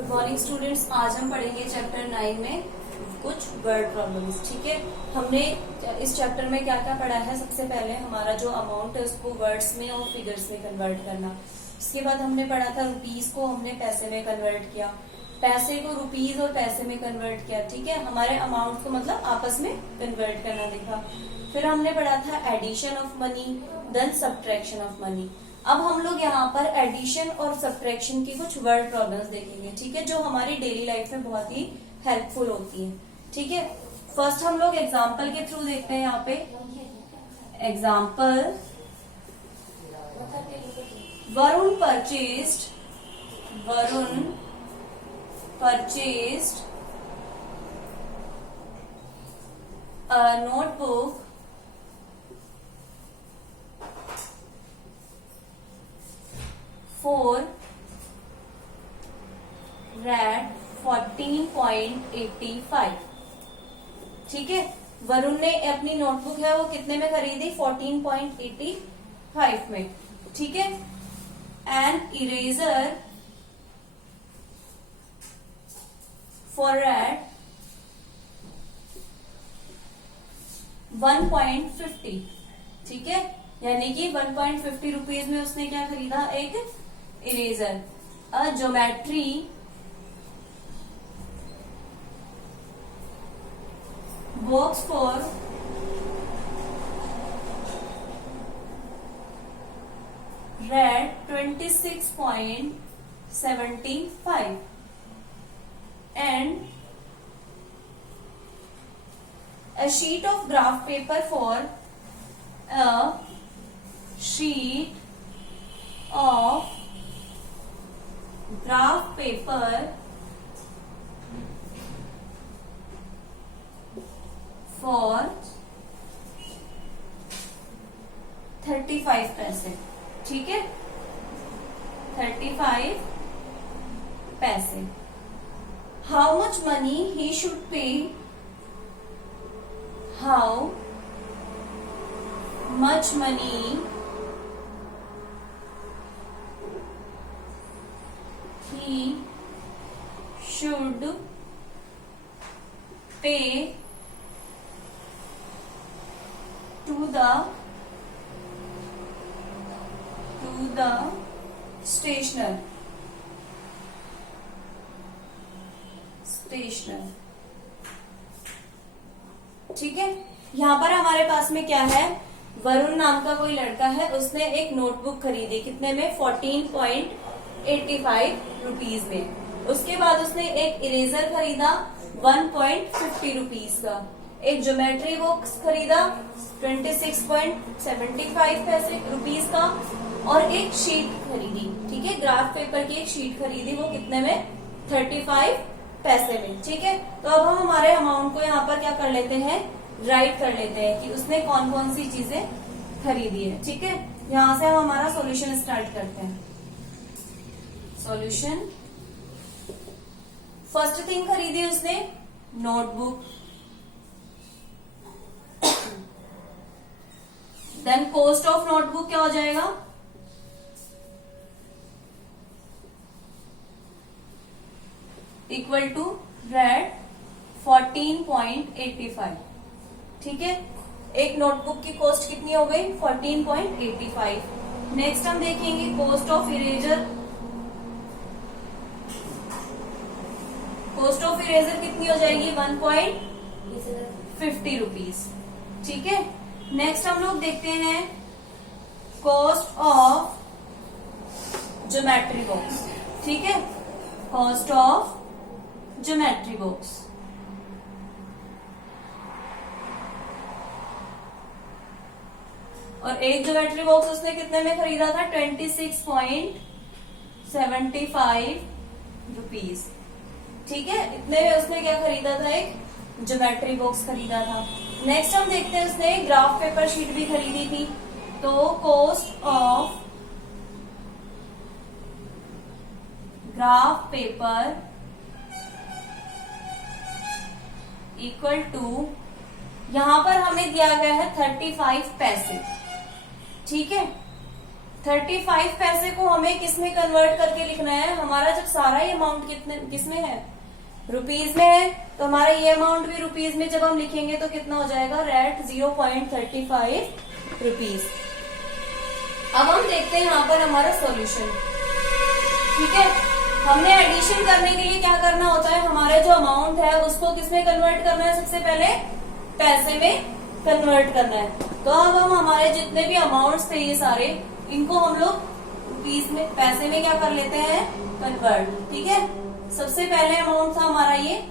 Good morning students. आज हम पढ़ेंगे चैप्टर 9 में कुछ वर्ड प्रॉब्लम्स। ठीक है, हमने इस चैप्टर में क्या क्या पढ़ा है। सबसे पहले हमारा जो अमाउंट है उसको वर्ड्स में और फिगर्स में कन्वर्ट करना। इसके बाद हमने पढ़ा था रुपीज को हमने पैसे में कन्वर्ट किया, पैसे को रुपीज और पैसे में कन्वर्ट किया। ठीक है, हमारे अमाउंट को मतलब आपस में कन्वर्ट करना देखा। फिर हमने पढ़ा था addition of money, then subtraction of money. अब हम लोग यहाँ पर एडिशन और सब्ट्रैक्शन की कुछ वर्ड प्रॉब्लम्स देखेंगे। ठीक है, जो हमारी डेली लाइफ में बहुत ही हेल्पफुल होती है। ठीक है, फर्स्ट हम लोग एग्जाम्पल के थ्रू देखते हैं। यहाँ पे example, Varun purchased a notebook for Rad 14.85। ठीक है, वरुण ने अपनी नोटबुक है वो कितने में खरीदी? 14.85 में। ठीक है, एन इरेजर फॉर Rad 1.50। ठीक है, यानी कि 1.50 रुपीज में उसने क्या खरीदा? एक eraser. A geometry box for Rad 26.75 and a sheet of graph paper for a sheet of graph paper for 35 पैसे। ठीक है, 35 पैसे। How much money he should pay? How much money he should pay to the stationer? ठीक है, यहाँ पर हमारे पास में क्या है? वरुण नाम का कोई लड़का है, उसने एक नोटबुक खरीदी कितने में? 14.85 रुपीज में। उसके बाद उसने एक इरेजर खरीदा 1.50 रुपीज का, एक ज्योमेट्री बॉक्स खरीदा 26.75 पैसे रुपीज का, और एक शीट खरीदी। ठीक है, ग्राफ पेपर की एक शीट खरीदी, वो कितने में? 35 पैसे में। ठीक है, तो अब हम हमारे अमाउंट को यहाँ पर क्या कर लेते हैं? राइट कर लेते हैं कि उसने कौन कौन सी चीजें खरीदी है। ठीक है, यहाँ से हम हमारा सॉल्यूशन स्टार्ट करते हैं। सॉल्यूशन, फर्स्ट थिंग खरीदी उसने notebook, then cost of notebook क्या हो जाएगा? Equal to Rad 14.85। ठीक है, एक नोटबुक की कॉस्ट कितनी हो गई? 14.85। नेक्स्ट हम देखेंगे cost of eraser. Cost of eraser कितनी हो जाएगी? 1.50 रुपीज। ठीक है, नेक्स्ट हम लोग देखते हैं कॉस्ट ऑफ ज्योमेट्री बॉक्स। ठीक है, कॉस्ट ऑफ ज्योमेट्री बॉक्स, और एक ज्योमेट्री बॉक्स उसने कितने में खरीदा था? 26.75 रुपीज। ठीक है, इतने में उसने क्या खरीदा था? एक ज्योमेट्री बॉक्स खरीदा था। नेक्स्ट हम देखते हैं उसने ग्राफ पेपर शीट भी खरीदी थी, तो cost of graph paper equal to, यहां पर हमें दिया गया है 35 पैसे। ठीक है, 35 पैसे को हमें किसमें कन्वर्ट करके लिखना है? हमारा जब सारा ही अमाउंट किसमें है? रुपीज में है, तो हमारा ये अमाउंट भी रुपीज में जब हम लिखेंगे तो कितना हो जाएगा? Rate 0.35 rupees. अब हम देखते हैं यहाँ पर हमारा सॉल्यूशन। ठीक है, हमने एडिशन करने के लिए क्या करना होता है? हमारा जो अमाउंट है उसको किसमें कन्वर्ट करना है? सबसे पहले पैसे में कन्वर्ट करना है। तो अब हम हमारे जितने भी अमाउंट्स थे ये सारे, इनको हम लोग रुपीज में, पैसे में क्या कर लेते हैं? कन्वर्ट। ठीक है, सबसे पहले अमाउंट था हमारा ये,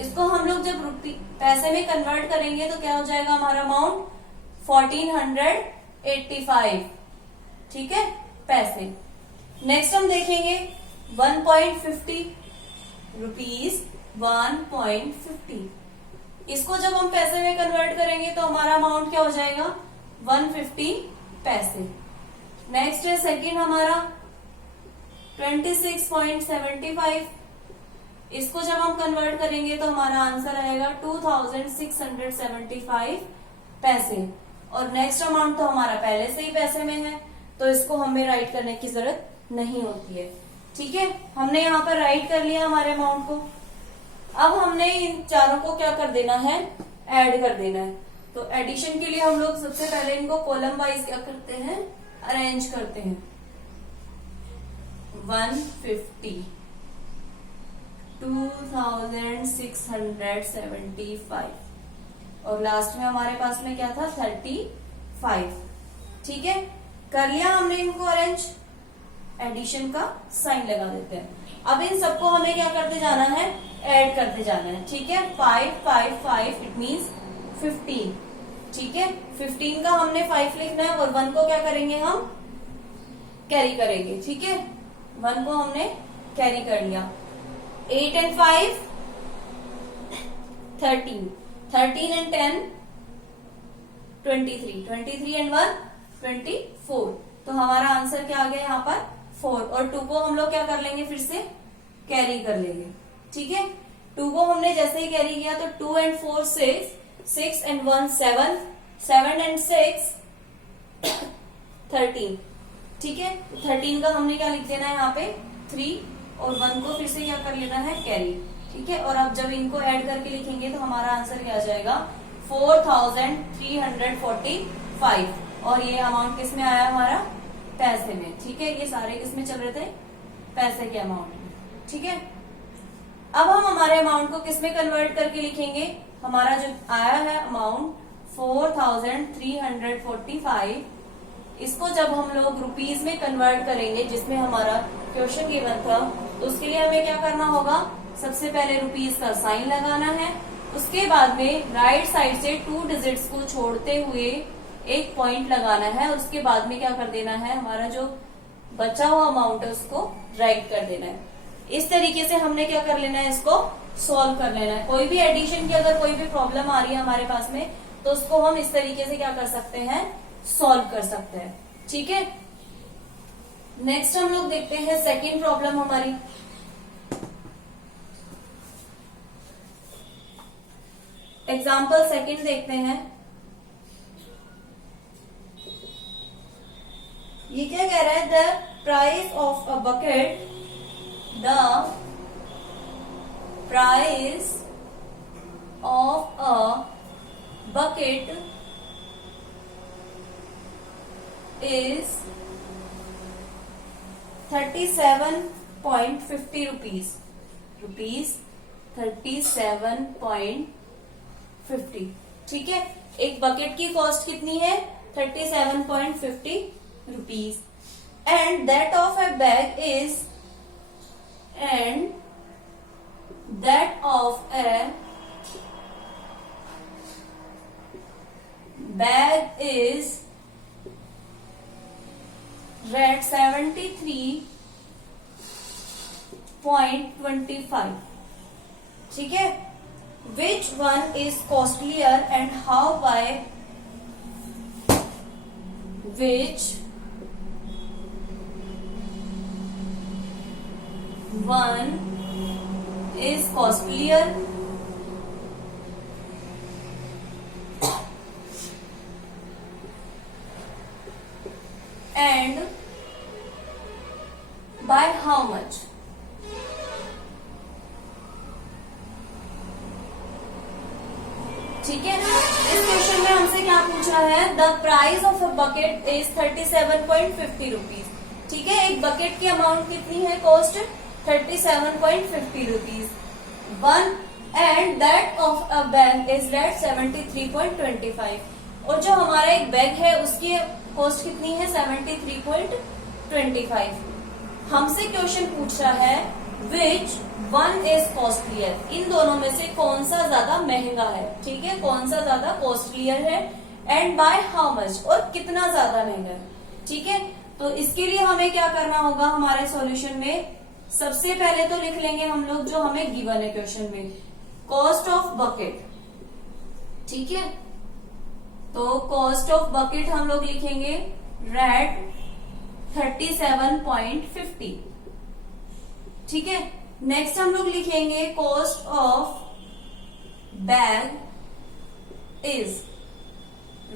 इसको हम लोग जब पैसे में कन्वर्ट करेंगे तो क्या हो जाएगा हमारा अमाउंट? 1485। ठीक है, पैसे। नेक्स्ट हम देखेंगे 1.50 रुपीज, 1.50। इसको जब हम पैसे में कन्वर्ट करेंगे तो हमारा अमाउंट क्या हो जाएगा? 150 पैसे। नेक्स्ट है सेकंड हमारा 26.75। इसको जब हम कन्वर्ट करेंगे तो हमारा आंसर आएगा 2675 पैसे। और नेक्स्ट अमाउंट तो हमारा पहले से ही पैसे में है, तो इसको हमें राइट करने की जरूरत नहीं होती है। ठीक है, हमने यहाँ पर राइट कर लिया हमारे अमाउंट को। अब हमने इन चारों को क्या कर देना है? ऐड कर देना है। तो एडिशन के लिए हम लोग सबसे पहले इनको कॉलम वाइज क्या करते हैं? अरेंज करते हैं। 150, 2675 और लास्ट में हमारे पास में क्या था? 35। ठीक है, कर लिया हमने इनको अरेंज। एडिशन का साइन लगा देते हैं। अब इन सबको हमें क्या करते जाना है? ऐड करते जाना है। ठीक है, 5 5 5 इट मीन्स 15। ठीक है, 15 का हमने 5 लिखना है और 1 को क्या करेंगे? हम कैरी करेंगे। ठीक है, 1 को हमने कैरी कर लिया। 8 and 5 13, 13 and 10 23, 23 and 1 24। तो हमारा आंसर क्या आ गया यहाँ पर? 4। और 2 को हम लोग क्या कर लेंगे? फिर से कैरी कर लेंगे। ठीक है, 2 को हमने जैसे ही कैरी किया तो 2 and 4 6, 6 and 1 7, 7 and 6 13। ठीक है, 13 का हमने क्या लिख देना है यहाँ पे? 3 और 1 को फिर से क्या कर लेना है? कैरी। ठीक है, और अब जब इनको ऐड करके लिखेंगे तो हमारा आंसर क्या आ जाएगा? 4345। और ये अमाउंट किस में आया? हमारा पैसे में। ठीक है, ये सारे किस में चल रहे थे? पैसे के अमाउंट में। ठीक है, अब हम हमारे अमाउंट को किस में कन्वर्ट करके लिखेंगे? हमारा जो आया है अमाउंट 4345, इसको जब हम लोग रुपीज में कन्वर्ट करेंगे, जिसमें हमारा क्वेश्चन गिवन था, तो उसके लिए हमें क्या करना होगा? सबसे पहले रुपीज का साइन लगाना है, उसके बाद में राइट साइड से 2 डिजिट्स को छोड़ते हुए एक पॉइंट लगाना है, और उसके बाद में क्या कर देना है? हमारा जो बचा हुआ अमाउंट है उसको राइट कर देना है। इस तरीके से हमने क्या कर लेना है? इसको सॉल्व कर लेना है। कोई भी एडिशन की अगर कोई भी प्रॉब्लम आ रही है हमारे पास में, तो उसको हम इस तरीके से क्या कर सकते हैं? सॉल्व कर सकते हैं। ठीक है, नेक्स्ट हम लोग देखते हैं सेकंड प्रॉब्लम हमारी। एग्जाम्पल सेकंड देखते हैं। ये क्या कह रहा है? The price of a bucket, the price of a bucket is 37.50 rupees, 37.50। ठीक है, एक बकेट की कॉस्ट कितनी है? 37.50 rupees. And that of A bag is, and that of A bag is rate 73.25। ठीक है, which one is costlier and how? By which one is costlier and ठीक है। इस क्वेश्चन में हमसे क्या पूछ रहा है, the price of a bucket is 37.50 rupees. ठीक है, एक बकेट की अमाउंट कितनी है, cost 37.50 rupees. One and that of a bag is rate 73.25। और जो हमारा एक बैग है उसकी कॉस्ट कितनी है, 73.25। हमसे क्वेश्चन पूछ रहा है विच वन इज कॉस्टलियर, इन दोनों में से कौन सा ज्यादा महंगा है। ठीक है, कौन सा ज्यादा कॉस्टलियर है एंड बाय हाउ मच, और कितना ज्यादा महंगा है। ठीक है, तो इसके लिए हमें क्या करना होगा, हमारे सॉल्यूशन में सबसे पहले तो लिख लेंगे हम लोग जो हमें गिवन है क्वेश्चन में, कॉस्ट ऑफ बकेट। ठीक है, तो कॉस्ट ऑफ बकेट हम लोग लिखेंगे रेट 37.50। ठीक है, नेक्स्ट हम लोग लिखेंगे cost of bag is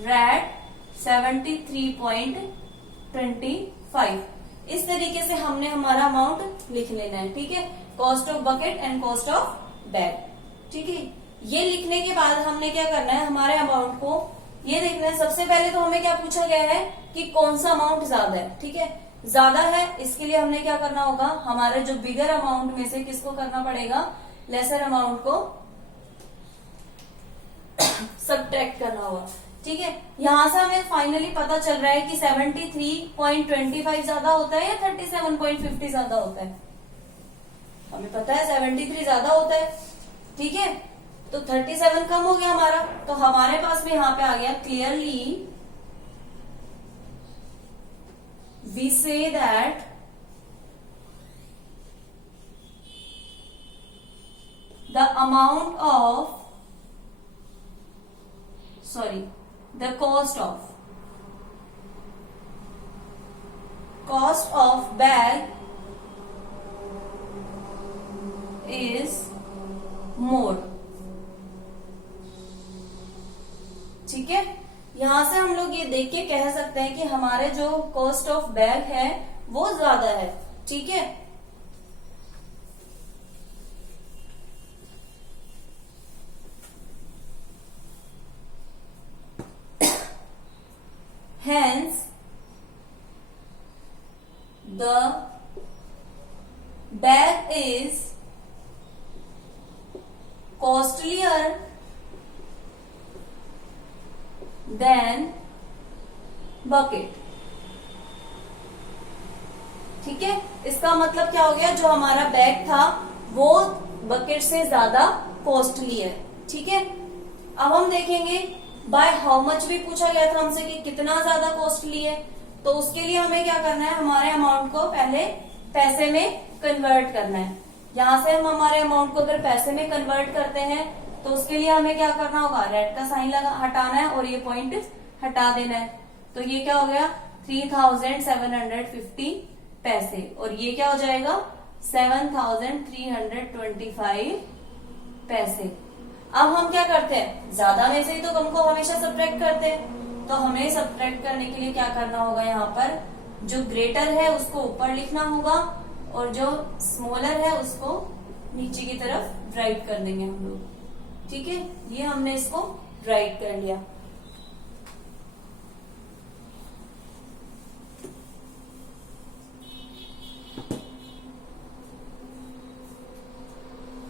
rate 73.25। इस तरीके से हमने हमारा अमाउंट लिख लेना है। ठीक है, cost of bucket and cost of bag. ठीक है, ये लिखने के बाद हमने क्या करना है, हमारे अमाउंट को ये देखना है। सबसे पहले तो हमें क्या पूछा गया है कि कौन सा अमाउंट ज्यादा है। ठीक है, ज्यादा है, इसके लिए हमने क्या करना होगा, हमारे जो बिगर अमाउंट में से किसको करना पड़ेगा, लेसर अमाउंट को सब्ट्रैक्ट करना होगा। ठीक है, यहां से हमें फाइनली पता चल रहा है कि 73.25 ज्यादा होता है या 37.50 ज्यादा होता है। हमें पता है 73 ज्यादा होता है। ठीक है, तो 37 कम हो गया हमारा, तो हमारे पास में यहां पे आ गया clearly we say that the amount of the cost of bag is more। ठीक है, यहां से हम लोग ये देख के कह सकते हैं कि हमारे जो कॉस्ट ऑफ बैग है वो ज्यादा है। ठीक है, hence the bag is costlier than bucket। ठीक है, इसका मतलब क्या हो गया, जो हमारा बैग था वो बकेट से ज्यादा कॉस्टली है। ठीक है, अब हम देखेंगे बाय हाउ मच भी पूछा गया था हमसे कि कितना ज्यादा कॉस्टली है। तो उसके लिए हमें क्या करना है, हमारे अमाउंट को पहले पैसे में कन्वर्ट करना है। यहां से हम हमारे अमाउंट को अगर पैसे में कन्वर्ट करते हैं तो उसके लिए हमें क्या करना होगा, रेट का साइन हटाना है और ये पॉइंट हटा देना है। तो ये क्या हो गया 3750 पैसे, और ये क्या हो जाएगा 7325 पैसे। अब हम क्या करते हैं, ज्यादा में से ही तो कम को हमेशा सब्ट्रैक्ट करते हैं, तो हमें सब्ट्रैक्ट करने के लिए क्या करना होगा, यहाँ पर जो ग्रेटर है उसको ऊपर लिखना होगा और जो स्मॉलर है उसको नीचे की तरफ राइट कर देंगे हम लोग। ठीक है, ये हमने इसको राइट कर लिया।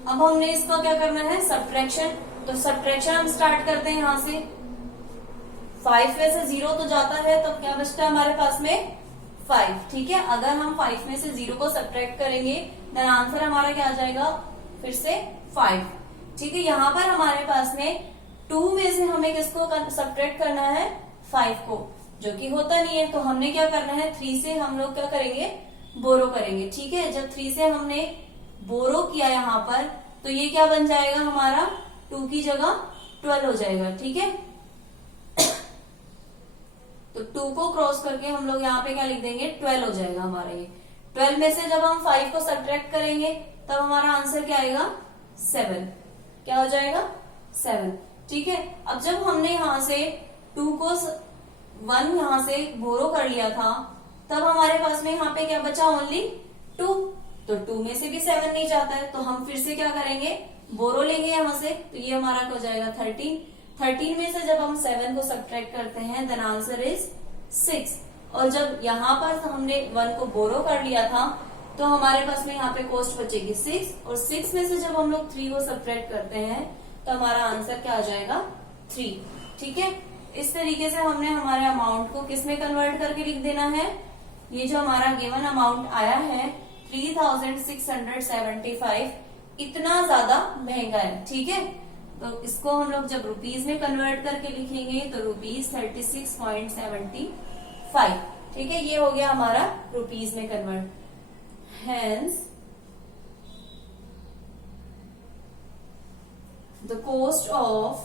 अब हमने इसका क्या करना है, सब्ट्रैक्शन। तो सब्ट्रैक्शन हम स्टार्ट करते हैं यहां से। 5 में से 0 तो जाता है, तब क्या बचता है हमारे पास में 5। ठीक है, अगर हम 5 में से 0 को सब्ट्रैक्ट करेंगे देन आंसर हमारा क्या आ जाएगा, फिर से 5। ठीक है, यहाँ पर हमारे पास में 2 में से हमें किसको सब्ट्रैक्ट करना है, 5 को, जो कि होता नहीं है। तो हमने क्या करना है, 3 से हम लोग क्या करेंगे, बोरो करेंगे। ठीक है, जब 3 से हमने बोरो किया यहाँ पर, तो ये क्या बन जाएगा हमारा, 2 की जगह 12 हो जाएगा। ठीक है, तो 2 को क्रॉस करके हम लोग यहाँ पे क्या लिख देंगे, 12 हो जाएगा हमारा ये। 12 में से जब हम 5 को सब्ट्रैक्ट करेंगे तब हमारा आंसर क्या आएगा, 7। क्या हो जाएगा, 7। ठीक है, अब जब हमने यहाँ से 2 को 1 यहाँ से बोरो कर लिया था, तब हमारे पास में यहाँ पे क्या बचा, ओनली 2। तो 2 में से भी 7 नहीं जाता है, तो हम फिर से क्या करेंगे, बोरो लेंगे यहाँ से। तो ये हमारा क्या हो जाएगा, 13 में से जब हम 7 को सब्ट्रैक्ट करते हैं देन आंसर इज 6। और जब यहाँ पर हमने 1 को बोरो कर लिया था तो हमारे पास में यहाँ पे कॉस्ट बचेगी 6, और 6 में से जब हम लोग 3 को सब्ट्रैक्ट करते हैं तो हमारा आंसर क्या आ जाएगा 3। ठीक है, इस तरीके से हमने हमारे अमाउंट को किस में कन्वर्ट करके लिख देना है। ये जो हमारा गिवन अमाउंट आया है 3675 इतना ज्यादा महंगा है। ठीक है, तो इसको हम लोग जब रुपीज में कन्वर्ट करके लिखेंगे तो रुपीज 36.75। ठीक है, ये हो गया हमारा रुपीज में convert. Hence the cost of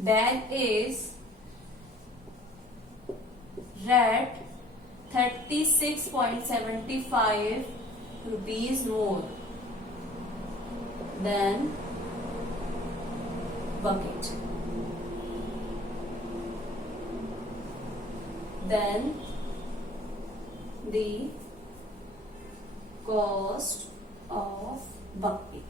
bag is rate 36.75 rupees more than bucket. Then the cost of bucket.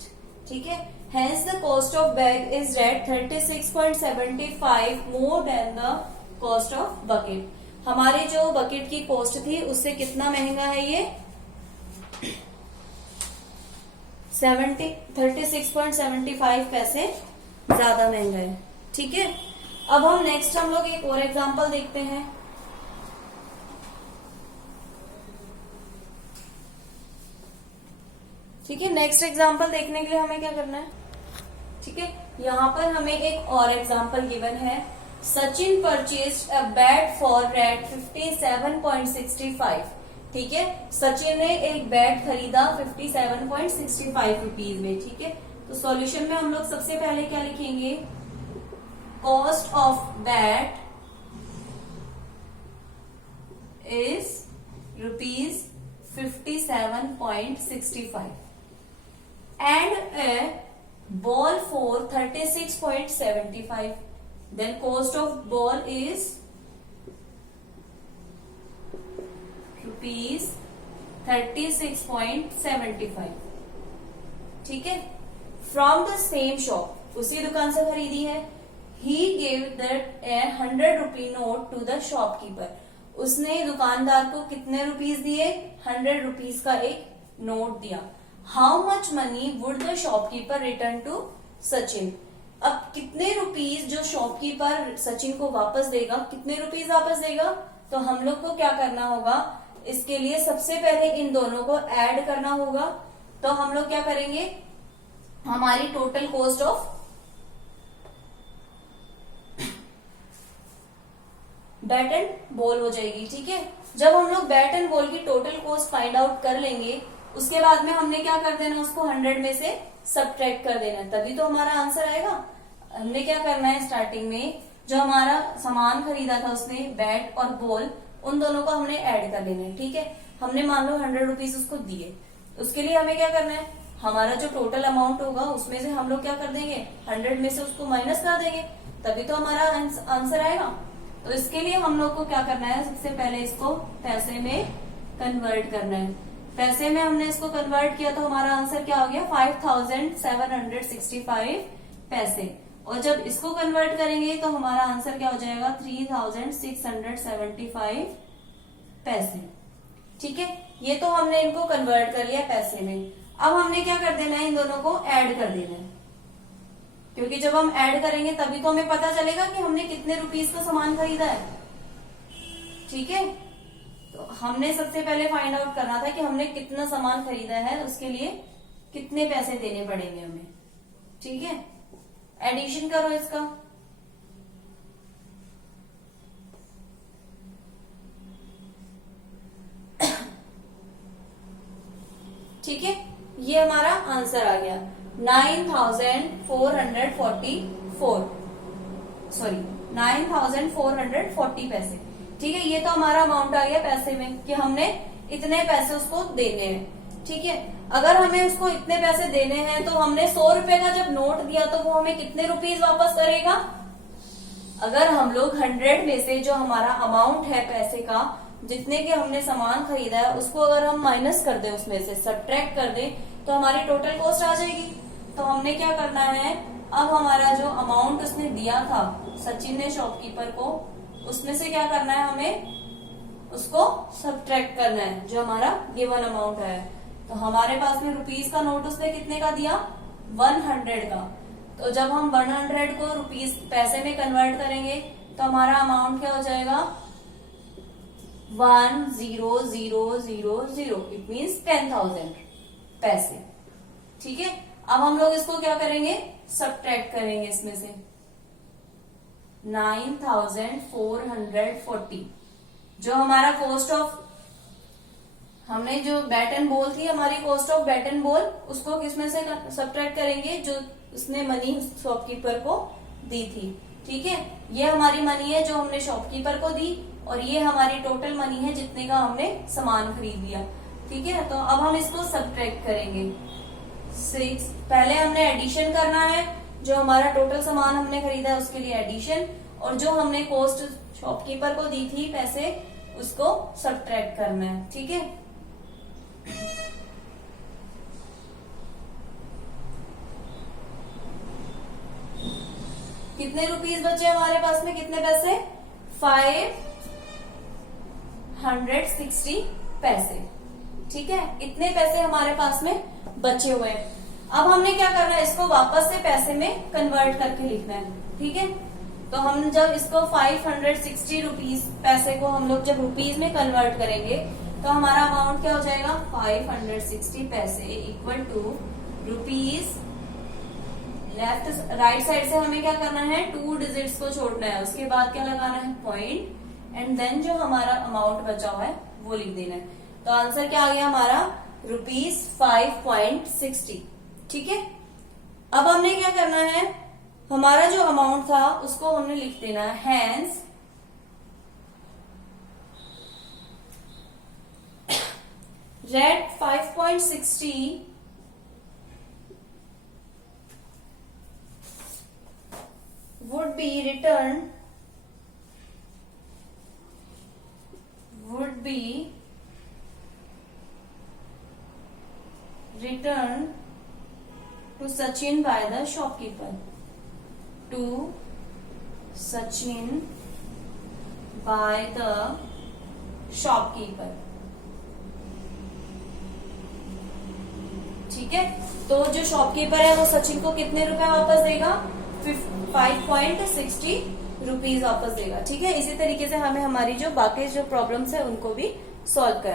ठीक है, hence the cost of bag is at 36.75 more than the cost of bucket. हमारे जो bucket की cost थी उससे कितना महंगा है ये 36.75 पैसे ज्यादा महंगा है। ठीक है, अब हम नेक्स्ट हम लोग एक और एग्जांपल देखते हैं। ठीक है, नेक्स्ट एग्जांपल देखने के लिए हमें क्या करना है। ठीक है, यहाँ पर हमें एक और एग्जांपल गिवन है। Sachin purchased a bat for rate 57.65। ठीक है, सचिन ने एक बैट खरीदा 57.65 रुपीज में। ठीक है, तो सॉल्यूशन में हम लोग सबसे पहले क्या लिखेंगे, cost of bat is rupees 57.65 and A ball for 36.75। Then cost of ball is rupees 36.75। ठीक है, from the same shop, उसी दुकान से खरीदी है। He gave that a 100 rupee note to the shopkeeper। उसने दुकानदार को कितने रुपीस दिए, 100 रुपीस का एक नोट दिया। How much money would the shopkeeper return to Sachin? अब कितने रुपीस जो शॉपकीपर सचिन को वापस देगा, कितने रुपीस वापस देगा, तो हम लोग को क्या करना होगा, इसके लिए सबसे पहले इन दोनों को ऐड करना होगा। तो हम लोग क्या करेंगे, हमारी total cost of bat and ball हो जाएगी। ठीक है, जब हम लोग बैट एंड बॉल की टोटल कॉस्ट फाइंड आउट कर लेंगे उसके बाद में हमने क्या कर देना, उसको 100 में से सब्ट्रैक्ट कर देना, तभी तो हमारा आंसर आएगा। हमने क्या करना है, स्टार्टिंग में जो हमारा सामान खरीदा था उसने बैट और बॉल, उन दोनों को हमने ऐड कर लेना है। ठीक है, हमने मान लो 100 रुपीज उसको दिए, उसके लिए हमें क्या करना है, हमारा जो टोटल अमाउंट होगा उसमें से हम लोग क्या कर देंगे, 100 में से उसको माइनस कर देंगे, तभी तो हमारा आंसर आएगा। तो इसके लिए हम लोग को क्या करना है, सबसे पहले इसको पैसे में कन्वर्ट करना है। पैसे में हमने इसको कन्वर्ट किया तो हमारा आंसर क्या हो गया, 5765 पैसे। और जब इसको कन्वर्ट करेंगे तो हमारा आंसर क्या हो जाएगा, 3675 पैसे। ठीक है, ये तो हमने इनको कन्वर्ट कर लिया पैसे में। अब हमने क्या कर देना है, इन दोनों को ऐड कर देना है, क्योंकि जब हम ऐड करेंगे तभी तो हमें पता चलेगा कि हमने कितने रुपीस का सामान खरीदा है। ठीक है, तो हमने सबसे पहले फाइंड आउट करना था कि हमने कितना सामान खरीदा है, उसके लिए कितने पैसे देने पड़ेंगे हमें। ठीक है, एडिशन करो इसका। ठीक है, ये हमारा आंसर आ गया 9,440 पैसे। ठीक है, ये तो हमारा अमाउंट आ गया पैसे में कि हमने इतने पैसे उसको देने हैं। ठीक है, अगर हमें उसको इतने पैसे देने हैं तो हमने 100 रुपए का जब नोट दिया तो वो हमें कितने रुपीस वापस करेगा। अगर हम लोग 100 में से जो हमारा अमाउंट है पैसे का, जितने के हमने सामान खरीदा है, उसको अगर हम माइनस कर दें, उसमें से सब्ट्रैक्ट कर दें, तो हमारी टोटल कॉस्ट आ जाएगी तो हमने क्या करना है, अब हमारा जो अमाउंट उसने दिया था सचिन ने शॉपकीपर को, उसमें से क्या करना है, हमें उसको सब्ट्रैक्ट करना है जो हमारा गिवन अमाउंट है। तो हमारे पास में रुपीज का नोट उसने कितने का दिया, 100 का। तो जब हम 100 को रुपीज पैसे में कन्वर्ट करेंगे तो हमारा अमाउंट क्या हो जाएगा, 10,000, इट मीन्स 10,000 पैसे। ठीक है, अब हम लोग इसको क्या करेंगे, सब्ट्रैक्ट करेंगे इसमें से 9,440, जो हमारा कॉस्ट ऑफ, हमने जो बैट एंड बॉल थी हमारी cost of bat and ball, उसको किसमें से सब्ट्रैक्ट करेंगे, जो उसने मनी शॉपकीपर को दी थी। ठीक है, ये हमारी मनी है जो हमने शॉपकीपर को दी, और ये हमारी टोटल मनी है जितने का हमने सामान खरीद लिया। ठीक है, तो अब हम इसको सब्ट्रैक्ट करेंगे 6, पहले हमने एडिशन करना है, जो हमारा टोटल सामान हमने खरीदा है उसके लिए एडिशन, और जो हमने कॉस्ट शॉपकीपर को दी थी पैसे, उसको सब्ट्रैक्ट करना है। ठीक है, कितने रुपीस बचे हमारे पास में, कितने पैसे, 560 पैसे। ठीक है, इतने पैसे हमारे पास में बचे हुए हैं। अब हमने क्या करना है, इसको वापस से पैसे में कन्वर्ट करके लिखना है। ठीक है, तो हम जब इसको 560 रुपीज पैसे को हम लोग जब रुपीज में कन्वर्ट करेंगे तो हमारा अमाउंट क्या हो जाएगा, 560 पैसे equal to rupees, left right side से हमें क्या करना है, 2 डिजिट्स को छोड़ना है, उसके बाद क्या लगाना है, पॉइंट, एंड देन जो हमारा अमाउंट बचा हुआ है वो लिख देना है। तो आंसर क्या आ गया हमारा, रुपीज 5.60। ठीक है, अब हमने क्या करना है, हमारा जो अमाउंट था उसको हमने लिख देना है, hence rate 5.60 would be returned to Sachin by the shopkeeper, to Sachin by the shopkeeper। ठीक है, तो जो शॉपकीपर है वो सचिन को कितने रुपए वापस देगा, 5.60 रुपीज वापस देगा। ठीक है, इसी तरीके से हमें हमारी जो बाकी जो प्रॉब्लम्स है उनको भी सॉल्व करना है।